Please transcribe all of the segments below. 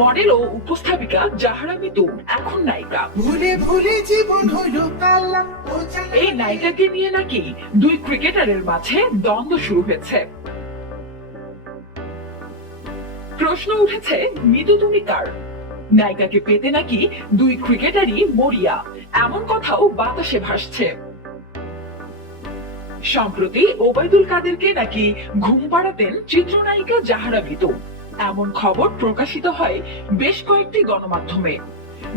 Model ও উপস্থাপিকা জাহরা মিতু এখন নায়িকা। ভুলে ভুলে জীবন হইল কালা। এই নায়িকাকে নিয়ে নাকি দুই ক্রিকেটারের মাঝে দ্বন্দ্ব শুরু হয়েছে। প্রশ্ন উঠেছে, মিতু তুমি কার? নায়িকাকে পেতে নাকি দুই ক্রিকেটারই মরিয়া, এমন কথাও বাতাসে ভাসছে। সম্প্রতি ওবায়দুল কাদেরকে নাকি ঘুম পাড়াতেন চিত্রনায়িকা জাহরা মিতু, এমন খবর প্রকাশিত হয় বেশ কয়েকটি গণমাধ্যমে।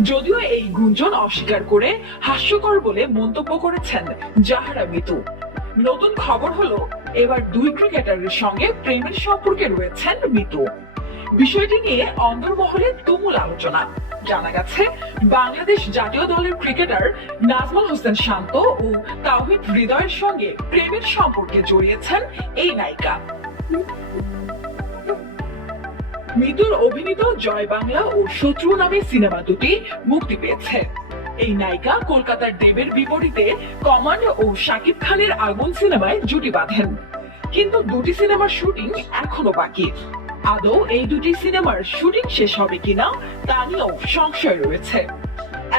যদিও এই গুঞ্জন অস্বীকার করে হাস্যকর বলে মন্তব্য করেছেন জাহরা মিতু। নতুন খবর হলো, এবার দুই ক্রিকেটারের সঙ্গে প্রেমের সম্পর্কে রয়েছেন মিতু। বিষয়টি নিয়ে অন্দরমহলে তুমুল আলোচনা। জানা গেছে, বাংলাদেশ জাতীয় দলের ক্রিকেটার নাজমুল হোসেন শান্ত ও তাওহিদ হৃদয়ের সঙ্গে প্রেমের সম্পর্কে জড়িয়েছেন এই নায়িকা। মিতুর অভিনীত জয় বাংলা ও শত্রু নামে সিনেমা দুটি মুক্তি পেয়েছে। এই নায়িকা কলকাতার দেবের বিপরীতে কমান্ড ও শাকিব খানের আগুন সিনেমায় জুটি বাঁধেন, কিন্তু দুটি সিনেমার শুটিং এখনো বাকি। আদৌ এই দুটি সিনেমার শুটিং শেষ হবে কিনা তা নিয়েও সংশয় রয়েছে।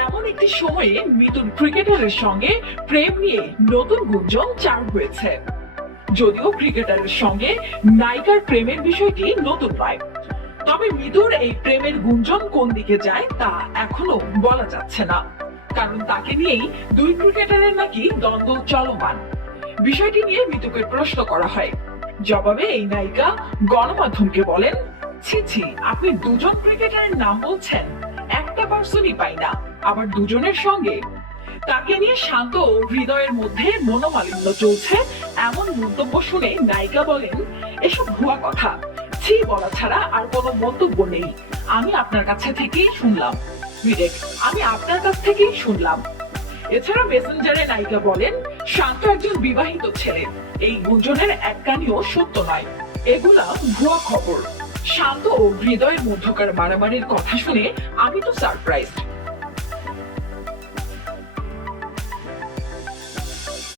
এমন একটি সময়ে মিতুর ক্রিকেটারের সঙ্গে প্রেম নিয়ে নতুন গুঞ্জন চালু হয়েছে। যদিও ক্রিকেটারের সঙ্গে নায়িকার প্রেমের বিষয়টি নতুন নয়, তবে মিতুর এই প্রেমের গুঞ্জন কোন দিকে যায় তা এখনো বলা যাচ্ছে না, কারণ তাকে নিয়েই দুই ক্রিকেটারের নাকি দ্বন্দ্ব চলমান। বিষয়টি নিয়ে মিতুকে প্রশ্ন করা হয়। জবাবে এই নায়িকা গণমাধ্যমকে বলেন, ছি ছি, আপনি দুজন ক্রিকেটারের নাম বলছেন, একটা পার্সনই পাই না, আবার দুজনের সঙ্গে। তাকে নিয়ে শান্ত ও হৃদয়ের মধ্যে মনোমালিন্য চলছে, এমন মন্তব্য শুনে নায়িকা বলেন, এসব ভুয়া কথা, ছি বলা ছাড়া আর কোনো মন্তব্য নেই। আমি আপনার কাছে থেকেই শুনলাম, আমি আপনার কাছ থেকেই শুনলাম। এছাড়া মেসেঞ্জারে নায়িকা বলেন, শান্ত একজন বিবাহিত ছেলে, এই গুঞ্জনের এক কানিও সত্য নয়, এগুলা ভুয়া খবর। শান্ত ও হৃদয়ের মধ্যকার মারামারির কথা শুনে আমি তো সারপ্রাইজড।